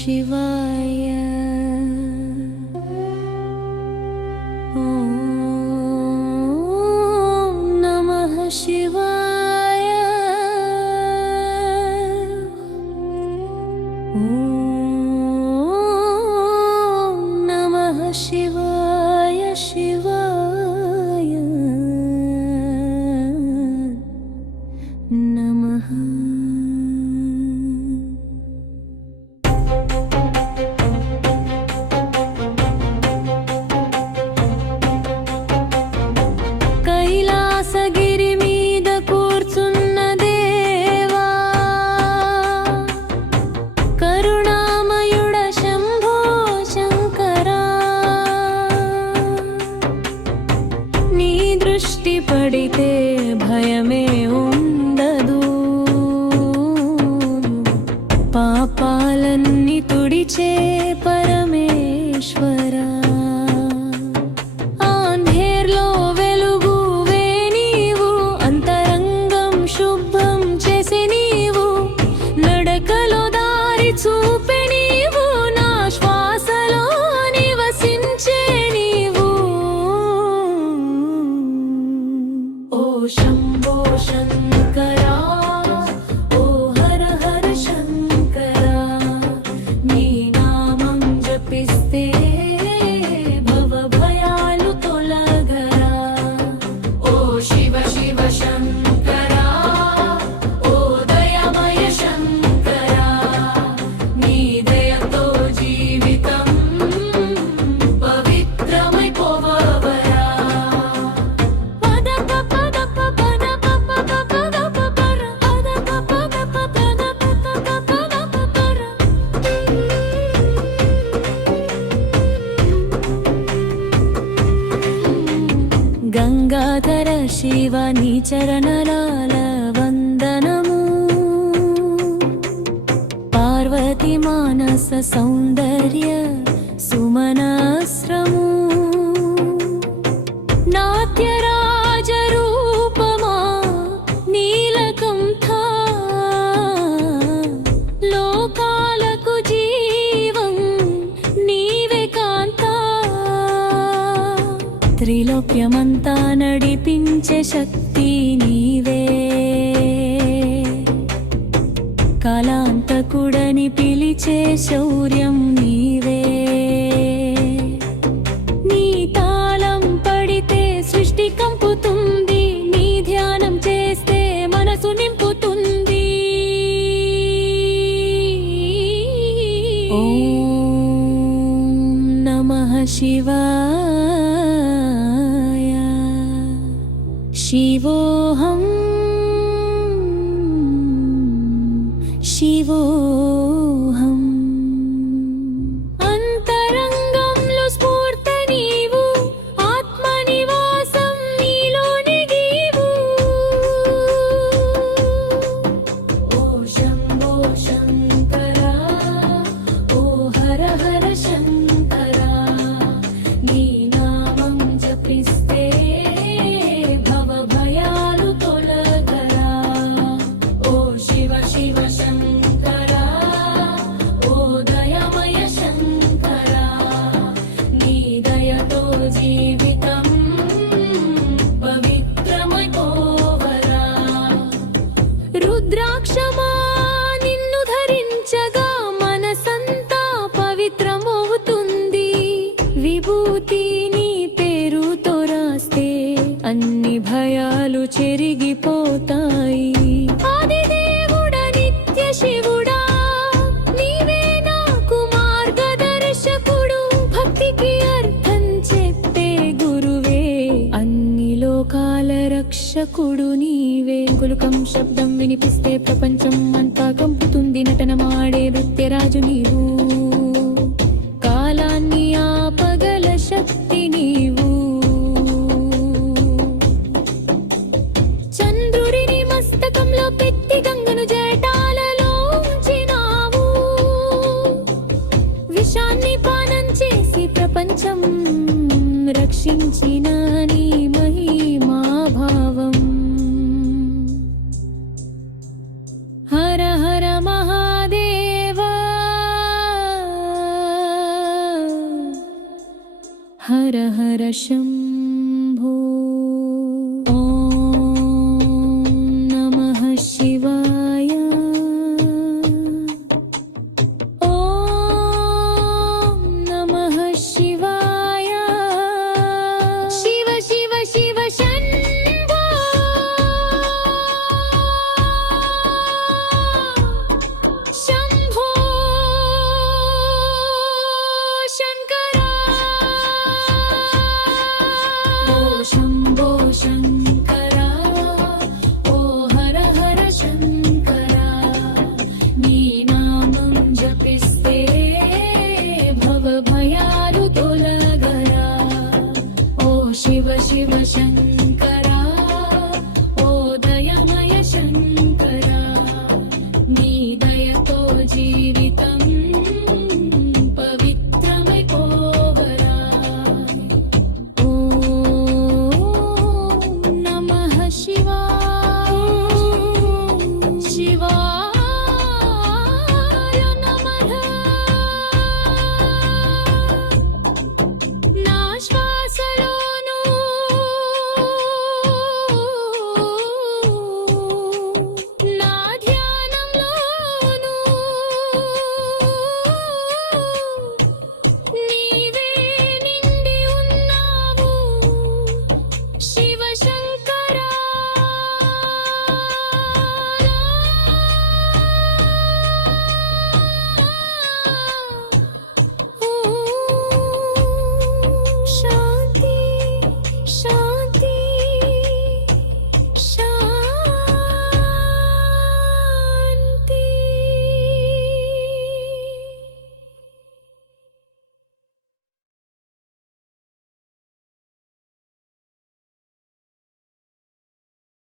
శివాయ. ఓం నమః శివాయ. ఓం నమః శివాయ శివాయ నమః. కైలాసగిరి మీద కూర్చున్న దేవా, కరుణామయుడ శంభో శంకరా, నీ దృష్టి పడితే భయమే ఉండదు, పాపాలన్నీ తుడిచే పరమేశ్వరా. ఆంధేర్లో వెలుగువే నీవు, అంతరంగం శుభ్రం చేసే నీవు, నడకలో దారి చూపే నీవు, నా శ్వాసలో నివసించే నీవు. ఓ శంభో శంకరా, ఓ హర హర శంకరా, నీ నామం జపిస్తే భవ భయాలు తొలగరా. ఓ శివ శివ శంకరా, ఓ దయమయ శంకరా, నీ దయతో జీవితం పవిత్రమైపోవరా. పదప పదప పదప పదప పదప పర, పదప పదప పదప పదప పర. గంగాధర శివ నీ చరణాల వందనము, పార్వతి మానస సౌందర్య సుమనాశ్రము, నాట్యరాజ రూపమా నీలకంఠ, లోకాలకు జీవం నీవే కాంతా, త్రిలోక్యమంతా నడిపించే శక్తి నీవే, కాలాంతకుడని పిలిచే శౌర్యం నీవే. నీ తాళం పడితే సృష్టి కంపుతుంది, నీ ధ్యానం చేస్తే మనసు నింపుతుంది. ఓం నమః శివాయ. శివోహం శివోహం. అంతరంగంలో స్ఫూర్త నీవు, ఆత్మనివాసం నీలోని గీవు. ఓ శంభో శంకరా, ఓ హర హర శంకరా, నీ నామం జపిస్తే భవ భయాలు తొలగరా. ఓ శివ శివ శంకరా, ఓ దయమయ శంకరా, నీ దయతో జీవితం పవిత్రమైపోవరా. రుద్రాక్షమా నిన్ను ధరించగా మనసంతా పవిత్రమవుతుంది, విభూతి నీ పేరుతో రాస్తే అన్ని భయాలు చెరిగిపోతాయి. ఆదిదేవుడా నిత్య శివుడా, నీవే నాకు మార్గదర్శకుడు, భక్తికి అర్థం చెప్పే గురువే, అన్ని లోకాల రక్షకుడు నీవే. కులుకం శబ్దం వినిపిస్తే ప్రపంచం అంతా కంపుతుంది, నటనమాడే నృత్యరాజు నీవు, కాలాన్ని ఆపగల శక్తి నీవు. చంద్రుడిని మస్తకంలో పెట్టి గంగను జటాలలో ఉంచినావు, విషాన్ని పానం చేసి ప్రపంచం రక్షించిన నీ మహిమా భావం. హర హర మహాదేవా, हर हर शम्भो। ॐ नमः शिवाय।